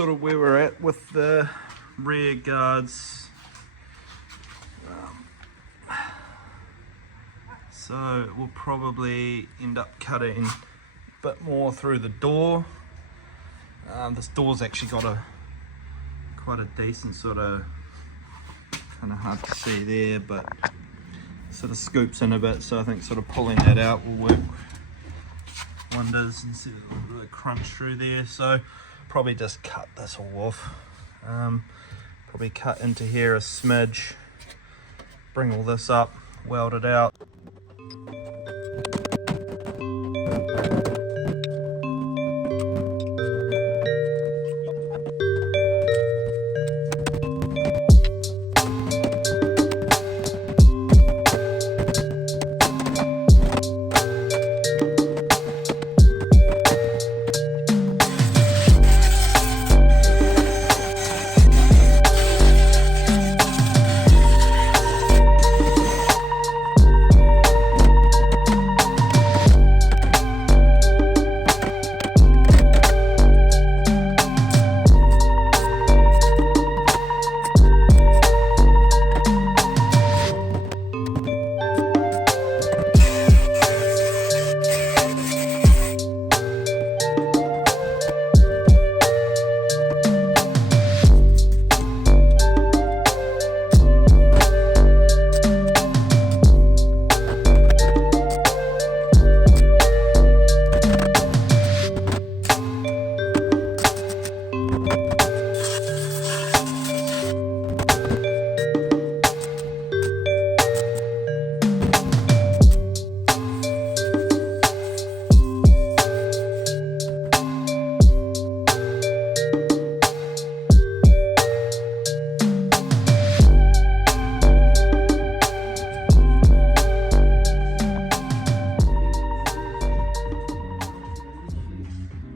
sort of where we're at with the rear guards. So we'll probably end up cutting a bit more through the door. This door's actually got quite a decent sort of, kind of hard to see there, but sort of scoops in a bit, so I think sort of pulling that out will work wonders instead of a little bit of crunch through there. So probably just cut this all off. Probably cut into here a smidge, bring all this up, weld it out.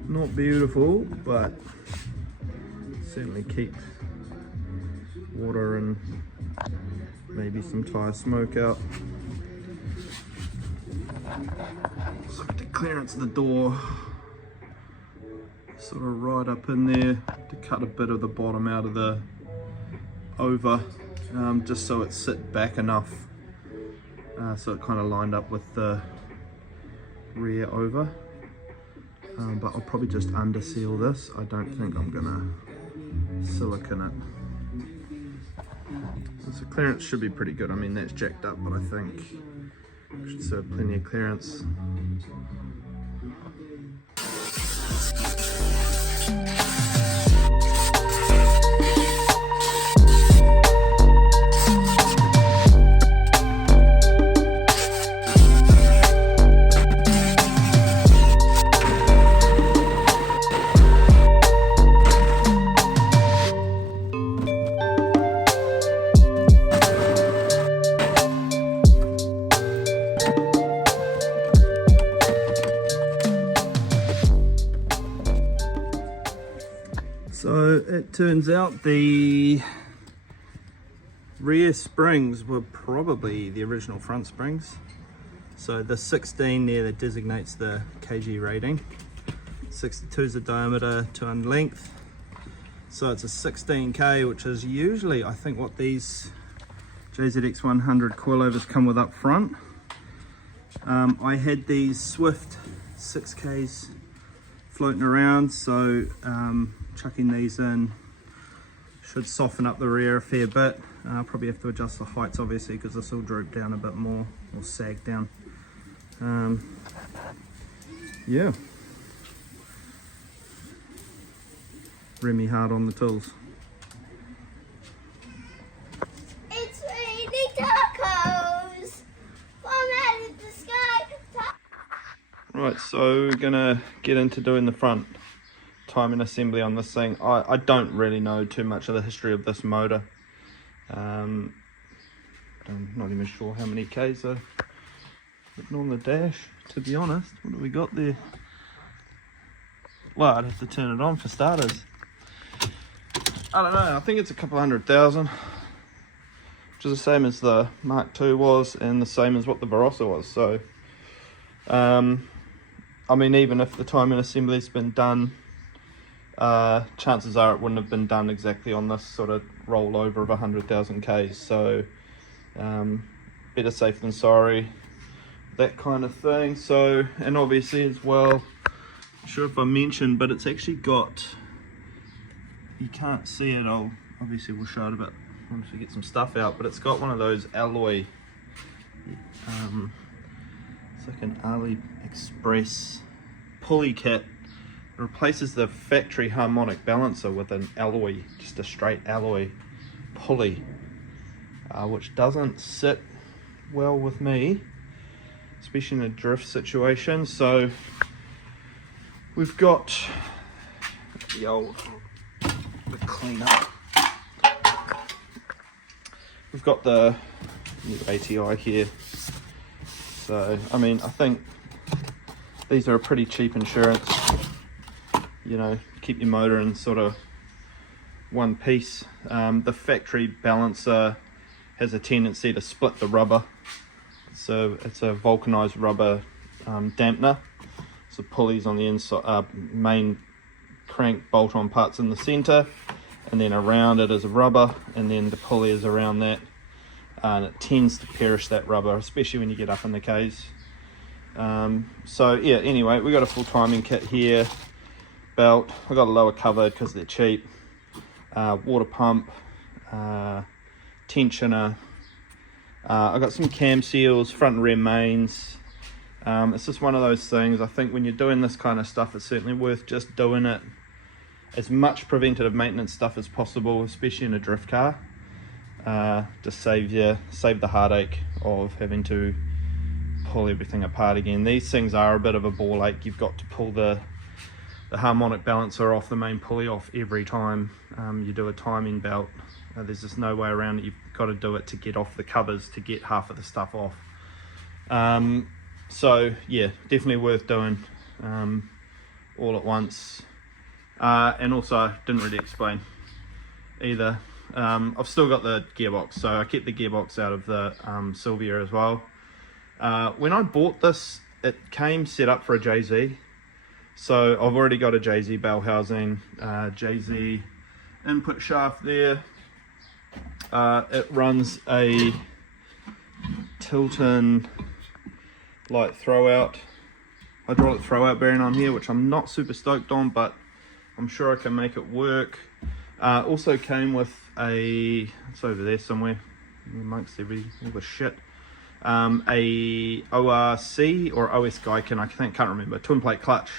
Not beautiful, but certainly keep water and maybe some tyre smoke out. So to clearance the door, sort of right up in there to cut a bit of the bottom out of the over, just so it sit back enough, so it kind of lined up with the rear over. But I'll probably just under seal this. I don't think I'm gonna silicone it. So clearance should be pretty good. I mean, that's jacked up, but I think we should serve plenty of clearance. So it turns out the rear springs were probably the original front springs. So the 16 there that designates the kg rating. 62 is the diameter, 200 length. So it's a 16k, which is usually, I think, what these JZX100 coilovers come with up front. I had these Swift 6Ks floating around, so chucking these in should soften up the rear a fair bit. Probably have to adjust the heights, obviously, because this will droop down a bit more, or sag down. Yeah, Remy hard on the tools. It's raining tacos from out of the sky. Right, so we're gonna get into doing the front timing assembly on this thing. I don't really know too much of the history of this motor. I'm not even sure how many Ks are written on the dash, to be honest. What have we got there? Well, I'd have to turn it on for starters. I don't know, I think it's a couple 100,000, which is the same as the Mark II was and the same as what the Barossa was. So I mean, even if the timing assembly's been done chances are it wouldn't have been done exactly on this sort of rollover of 100,000 Ks. So better safe than sorry, that kind of thing. So, and obviously as well, not sure if I mentioned, but it's actually got, you can't see it, obviously we'll show it a bit once we get some stuff out, but it's got one of those alloy, it's like an AliExpress pulley kit. It replaces the factory harmonic balancer with an alloy, just a straight alloy pulley, which doesn't sit well with me, especially in a drift situation. So we've got the cleanup. We've got the new ATI here. So I mean, I think these are a pretty cheap insurance. You know, keep your motor in sort of one piece. The factory balancer has a tendency to split the rubber, so it's a vulcanized rubber dampener. So pulleys on the inside, main crank bolt-on parts in the center, and then around it is a rubber, and then the pulley is around that, and it tends to perish that rubber, especially when you get up in the Ks. So yeah, anyway, we got a full timing kit here. Belt, I got a lower cover because they're cheap, water pump, tensioner, I got some cam seals, front and rear mains. It's just one of those things. I think when you're doing this kind of stuff, it's certainly worth just doing it as much preventative maintenance stuff as possible, especially in a drift car. Just save the heartache of having to pull everything apart again. These things are a bit of a ball ache. You've got to pull the harmonic balancer off the main pulley off every time you do a timing belt. There's just no way around it. You've got to do it to get off the covers, to get half of the stuff off. So yeah, definitely worth doing all at once. And also, I didn't really explain either, I've still got the gearbox, so I kept the gearbox out of the Sylvia as well. When I bought this, it came set up for a JZ. So I've already got a JZ bell housing, JZ input shaft there. It runs a Tilton light throwout, hydraulic throwout bearing on here, which I'm not super stoked on, but I'm sure I can make it work. Also came with a, it's over there somewhere amongst all the shit, a ORC or OS Geiken, I can't remember, twin plate clutch.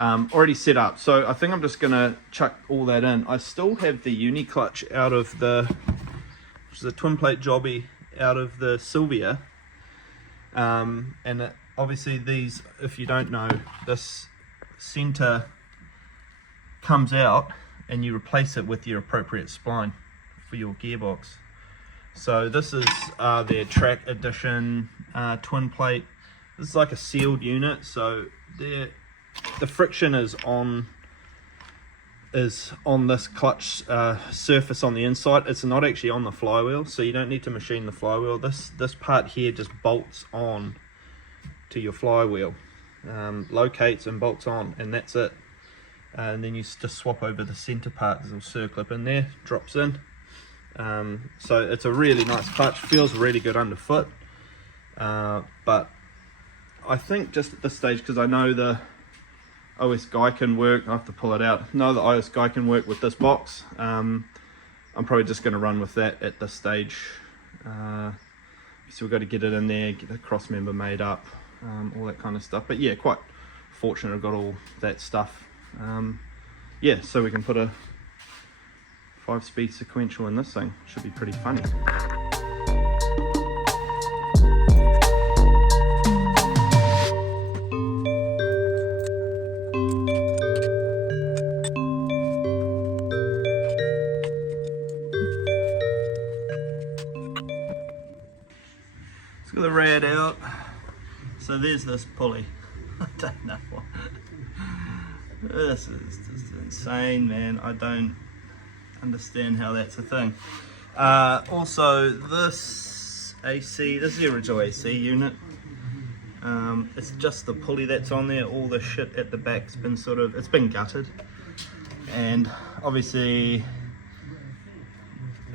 Already set up, so I think I'm just gonna chuck all that in. I still have the uni clutch out of the, which is a twin plate jobby out of the Sylvia, and obviously these, if you don't know, this center comes out and you replace it with your appropriate spline for your gearbox. So this is their track edition twin plate. This is like a sealed unit, so the friction is on this clutch surface on the inside. It's not actually on the flywheel, so you don't need to machine the flywheel. This part here just bolts on to your flywheel, locates and bolts on, and that's it. And then you just swap over the center part. There's a circlip in there, drops in. So it's a really nice clutch, feels really good underfoot. But I think just at this stage, because I know the OS Guy can work, I have to pull it out. No, the OS Guy can work with this box. I'm probably just going to run with that at this stage. So we've got to get it in there, get the cross member made up, all that kind of stuff. But yeah, quite fortunate I've got all that stuff. Yeah, so we can put a 5-speed sequential in this thing. Should be pretty funny. Let's get the rad out. So there's this pulley. I don't know what. This is just insane, man. I don't understand how that's a thing. Also, this AC, this is the original AC unit. It's just the pulley that's on there. All the shit at the back's been it's been gutted. And obviously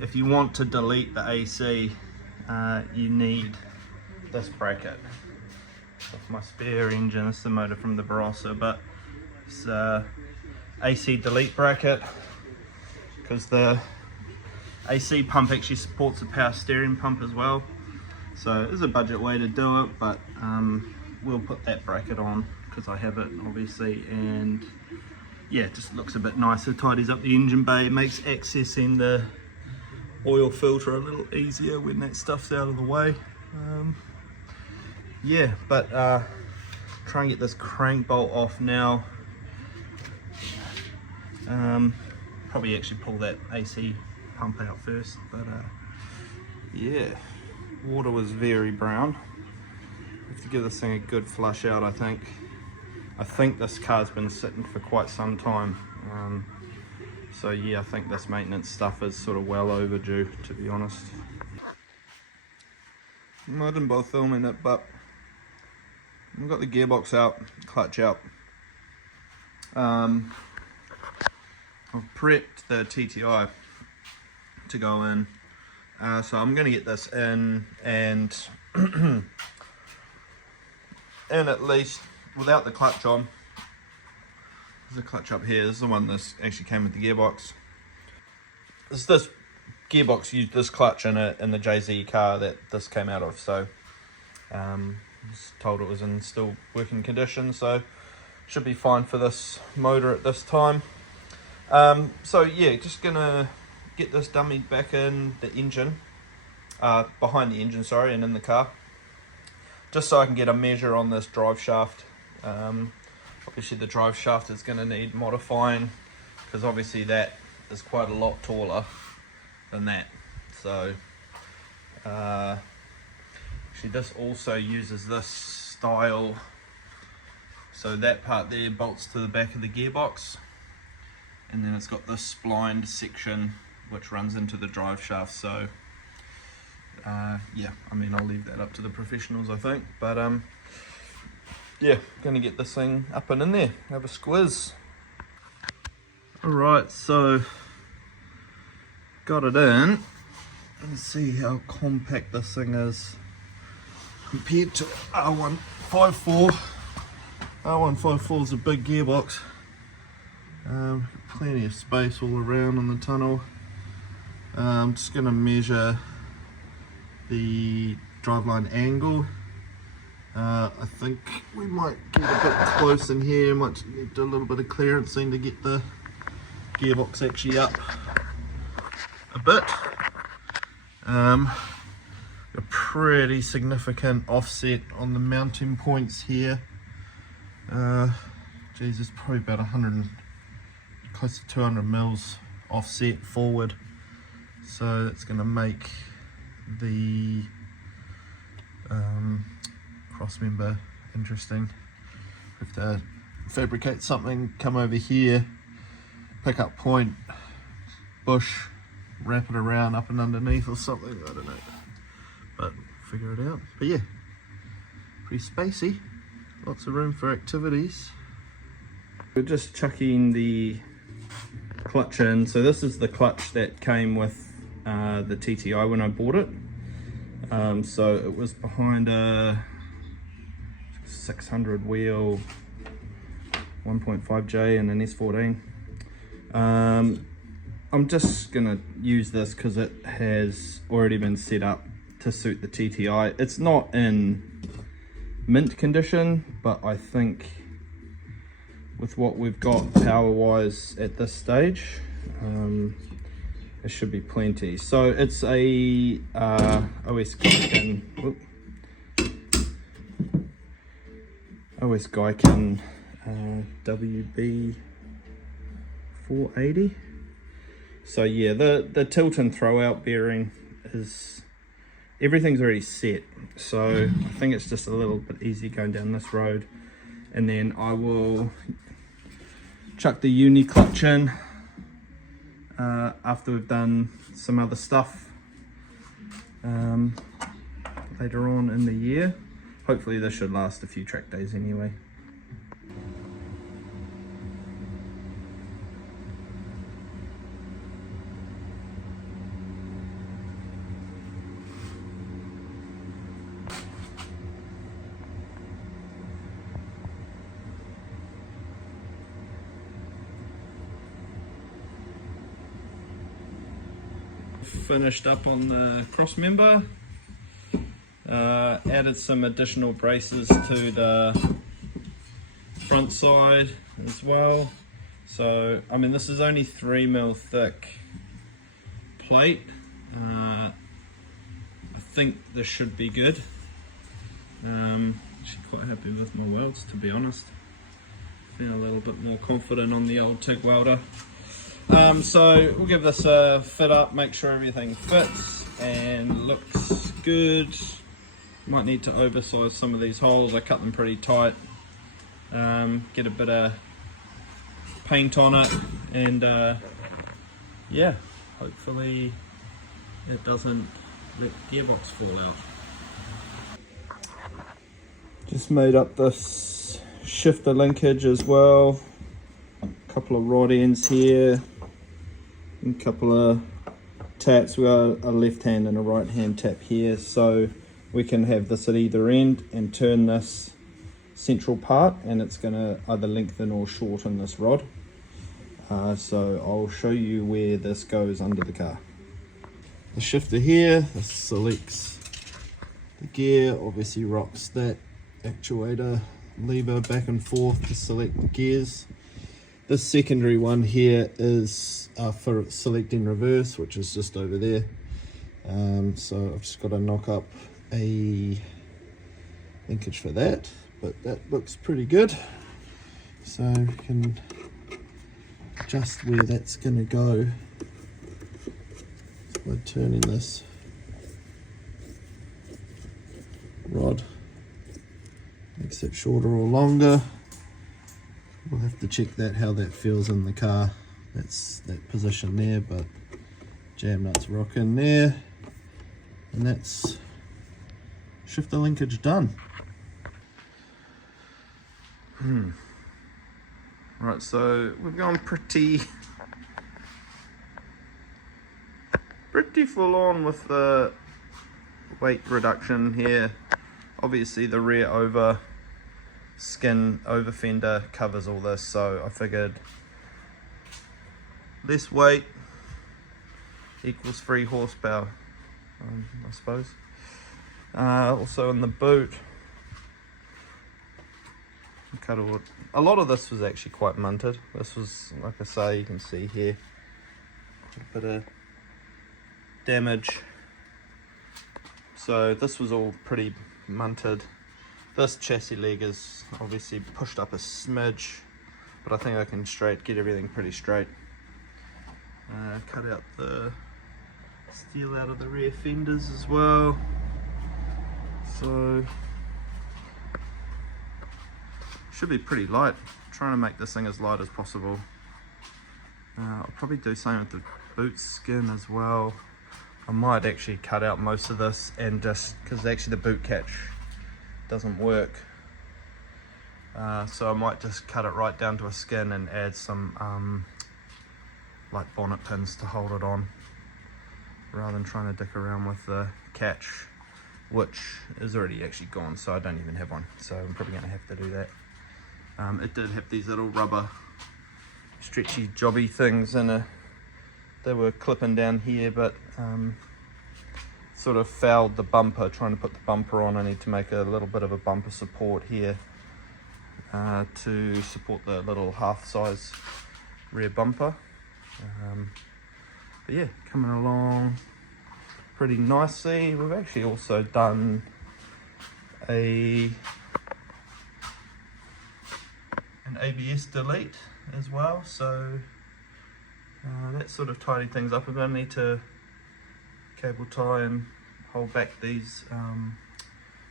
if you want to delete the AC, you need this bracket. That's my spare engine. It's the motor from the Barossa, but it's AC delete bracket, because the AC pump actually supports the power steering pump as well. So it's a budget way to do it, but we'll put that bracket on because I have it obviously, and yeah, it just looks a bit nicer, tidies up the engine bay, makes accessing the oil filter a little easier when that stuff's out of the way. Yeah, but try and get this crank bolt off now. Probably actually pull that AC pump out first, but yeah, water was very brown. Have to give this thing a good flush out. I think this car's been sitting for quite some time, so yeah, I think this maintenance stuff is sort of well overdue, to be honest. I didn't bother filming it, but we've got the gearbox out, clutch out. I've prepped the TTI to go in, so I'm going to get this in, and and at least without the clutch on. There's a clutch up here. This is the one that actually came with the gearbox. This gearbox used this clutch in the JZ car that this came out of, so I was told it was in still working condition, so should be fine for this motor at this time. So yeah, just gonna get this dummy back in the engine, behind the engine, sorry, and in the car, just so I can get a measure on this drive shaft. Obviously the drive shaft is going to need modifying, because obviously that is quite a lot taller than that. So actually this also uses this style, so that part there bolts to the back of the gearbox, and then it's got this splined section which runs into the drive shaft. So yeah, I mean, I'll leave that up to the professionals, I think, but yeah, gonna get this thing up and in there, have a squiz. Alright, so got it in. Let's see how compact this thing is compared to R154. R154 is a big gearbox. Plenty of space all around in the tunnel. I'm just going to measure the driveline angle. I think we might get a bit close in here, might need to do a little bit of clearancing to get the gearbox actually up a bit. A pretty significant offset on the mounting points here. Geez, it's probably about 100, close to 200 mils offset forward. So that's going to make the cross member interesting. We have to fabricate something, come over here, pick up point, bush, wrap it around up and underneath or something, I don't know, but figure it out. But yeah, pretty spacey, lots of room for activities. We're just chucking the clutch in. So this is the clutch that came with the TTI when I bought it. So it was behind a 600 wheel 1.5J and an S14. I'm just gonna use this because it has already been set up to suit the TTI. It's not in mint condition, but I think with what we've got power wise at this stage, it should be plenty. So it's a OS Gaikin WB 480. So yeah, the tilt and throw out bearing is, everything's already set, so I think it's just a little bit easy going down this road. And then I will chuck the uni clutch in after we've done some other stuff later on in the year. Hopefully this should last a few track days anyway. finished up on the cross member. Added some additional braces to the front side as well. So I mean, this is only 3mm thick plate. I think this should be good. Actually quite happy with my welds, to be honest. Feel a little bit more confident on the old TIG welder. So we'll give this a fit up, make sure everything fits and looks good. Might need to oversize some of these holes. I cut them pretty tight. Get a bit of paint on it, and yeah, hopefully it doesn't let the gearbox fall out. Just made up this shifter linkage as well. A couple of rod ends here, and a couple of taps. We got a left hand and a right hand tap here, so we can have this at either end and turn this central part, and it's going to either lengthen or shorten this rod. So I'll show you where this goes under the car. The shifter here, this selects the gear, obviously rocks that actuator lever back and forth to select the gears. This secondary one here is for selecting reverse, which is just over there. So I've just got to knock up a linkage for that, but that looks pretty good. So we can adjust where that's going to go by turning this rod. Makes it shorter or longer. We'll have to check that, how that feels in the car. That's that position there, but jam nuts rock in there, and that's shifter linkage done. Right, so we've gone pretty full on with the weight reduction here. Obviously the rear over fender covers all this, so I figured less weight equals 3 horsepower, I suppose. Also in the boot, cut all. A lot of this was actually quite munted. This was, like I say, you can see here, a bit of damage. So this was all pretty munted. This chassis leg is obviously pushed up a smidge, but I think I can get everything pretty straight. Cut out the steel out of the rear fenders as well. So should be pretty light. Trying to make this thing as light as possible. I'll probably do something with the boot skin as well. I might actually cut out most of this, and just because actually the boot catch doesn't work, so I might just cut it right down to a skin and add some like bonnet pins to hold it on, rather than trying to dick around with the catch, which is already actually gone, so I don't even have one, so I'm probably going to have to do that. It did have these little rubber stretchy jobby things in they were clipping down here, but sort of fouled the bumper. Trying to put the bumper on, I need to make a little bit of a bumper support here to support the little half size rear bumper. But yeah, coming along pretty nicely. We've actually also done an ABS delete as well, so that sort of tidied things up. We're going to need to cable tie and hold back these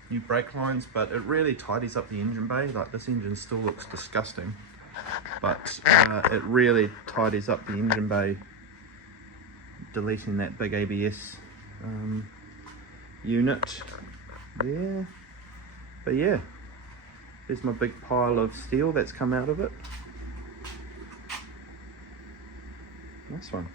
new brake lines, but it really tidies up the engine bay. Like, this engine still looks disgusting, but it really tidies up the engine bay, deleting that big ABS unit there. But yeah, there's my big pile of steel that's come out of it. Nice one.